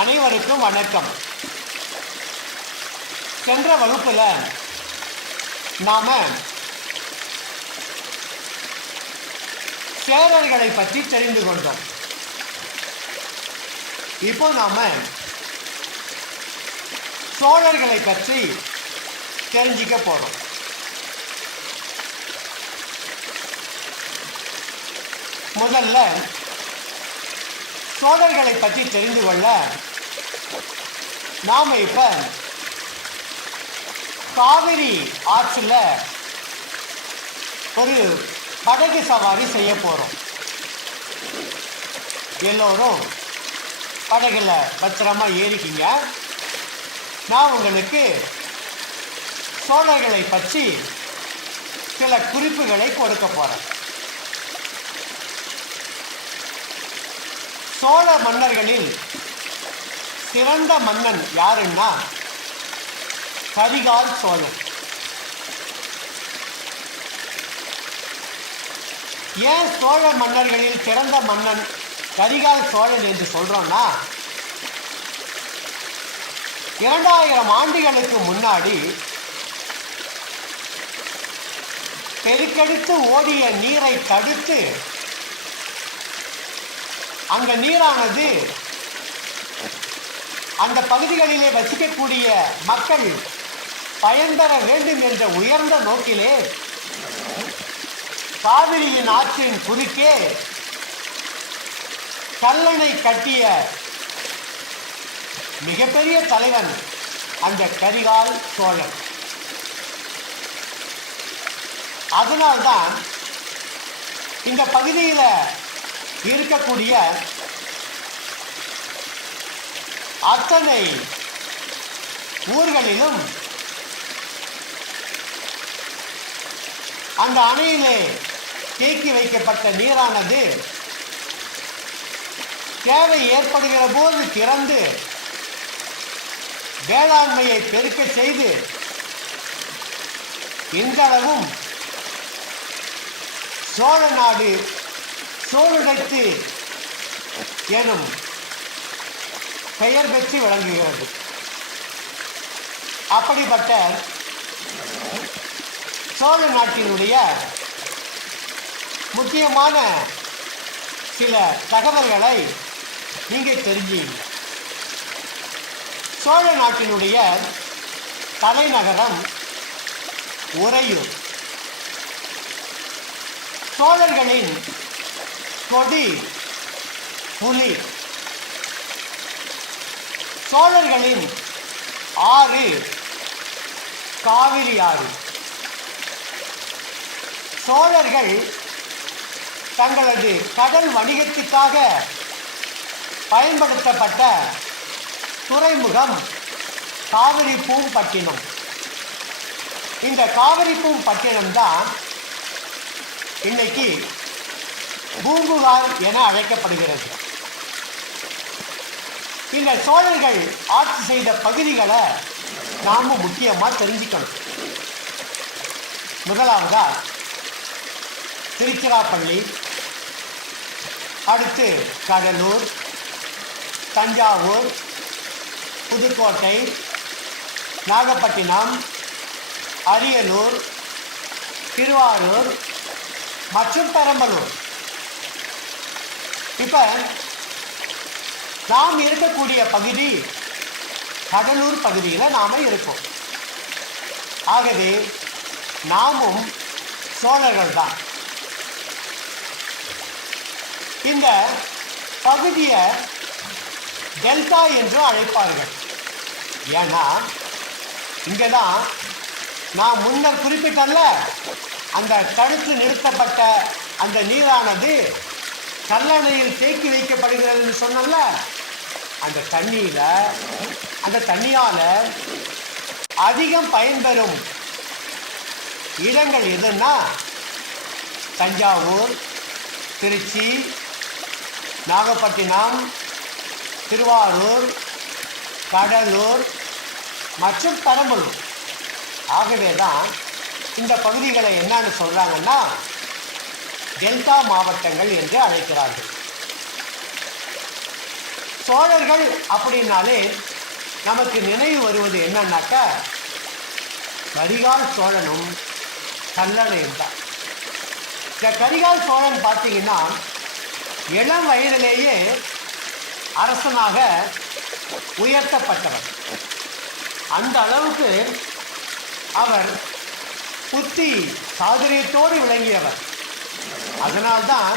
அனைவருக்கும் வணக்கம். சென்ற வகுப்புல நாம சேரர்களை பற்றி தெரிந்து கொண்டோம். இப்போ நாம சோழர்களை பற்றி தெரிஞ்சிக்க போறோம். முதல்ல சோழர்களை பற்றி தெரிந்து கொள்ள நாம இப்ப காவிரி ஆற்றுல ஒரு படகு சவாரி செய்ய போறோம். எல்லோரும் படகுல பத்திரமா ஏறிக்கிங்க. நான் உங்களுக்கு சோழர்களை பற்றி சில குறிப்புகளை கொடுக்க போறேன். சோழ மன்னர்களில் சிறந்த மன்னன் யாருன்னா கரிகால் சோழன். ஏன் சோழ மன்னர்களில் சிறந்த மன்னன் கரிகால் சோழன் என்று சொல்றோம்னா, 2000 ஆண்டுகளுக்கு முன்னாடி பெருக்கெடுத்து ஓடிய நீரை தடுத்து அந்த நீரானது அந்த பகுதிகளிலே வசிக்கக்கூடிய மக்கள் பயன்பெற வேண்டும் என்ற உயர்ந்த நோக்கிலே காவிரியின் ஆற்றின் குறுக்கே கல்லணை கட்டிய மிகப்பெரிய தலைவன் அந்த கரிகால் சோழன். அதனால்தான் இந்த பகுதியில் இருக்கக்கூடிய அத்தனை ஊர்களிலும் அந்த அணையிலே தேக்கி வைக்கப்பட்ட நீரானது தேவை ஏற்படுகிற போது திறந்து வேளாண்மையை பெருக்க செய்து இன்றளவும் சோழ நாடு சோழுடைத்து எனும் பெயர் பெற்று விளங்குகிறது. அப்படிப்பட்ட சோழ நாட்டினுடைய முக்கியமான சில தகவல்களை நீங்க தெரிஞ்சுங்க. சோழ நாட்டினுடைய தலைநகரம் உறையூர். சோழர்களின் கொடி புலி. சோழர்களின் ஆறு காவிரி ஆறு. சோழர்கள் தங்களது கடல் வணிகத்துக்காக பயன்படுத்தப்பட்ட துறைமுகம் காவிரிப்பூம்பட்டினம். இந்த காவிரிப்பூம்பட்டினம் தான் இன்னைக்கு பூம்புகார் என அழைக்கப்படுகிறது. இந்த சோழர்கள் ஆட்சி செய்த பகுதிகளை நாம முக்கியமாக தெரிஞ்சுக்கணும். முதலாவதா திருச்சிராப்பள்ளி, அடுத்து கடலூர், தஞ்சாவூர், புதுக்கோட்டை, நாகப்பட்டினம், அரியலூர், திருவாரூர் மற்றும் பெரம்பலூர். இப்போ நாம் இருக்கக்கூடிய பகுதி கடலூர் பகுதியில் நாம் இருக்கோம். ஆகவே நாமும் சோழர்கள் தான். இந்த பகுதியை டெல்டா என்று அழைப்பார்கள். ஏன்னா இங்கே தான் நான் முன்னர் குறிப்பிட்டல்ல, அந்த தடுத்து நிறுத்தப்பட்ட அந்த நீரானது கல்லணையில் தேக்கி வைக்கப்படுகிறதுன்னு சொன்னல, அந்த தண்ணியால் அதிகம் பயன்பெறும் இடங்கள் எதுன்னா தஞ்சாவூர், திருச்சி, நாகப்பட்டினம், திருவாரூர், கடலூர் மற்றும் பெரம்பலூர். ஆகவே தான் இந்த பகுதிகளை என்னன்னு சொல்றாங்கன்னா டெல்டா மாவட்டங்கள் என்று அழைக்கிறார்கள். சோழர்கள் அப்படின்னாலே நமக்கு நினைவு வருவது என்னன்னாக்கா கரிகால் சோழனும் கல்லணையும் தான். இந்த கரிகால் சோழன் பார்த்தீங்கன்னா இளம் வயதிலேயே அரசனாக உயர்த்தப்பட்டவர். அந்த அளவுக்கு அவர் புத்தி சாதுரியத்தோடு விளங்கியவர். அதனால்தான்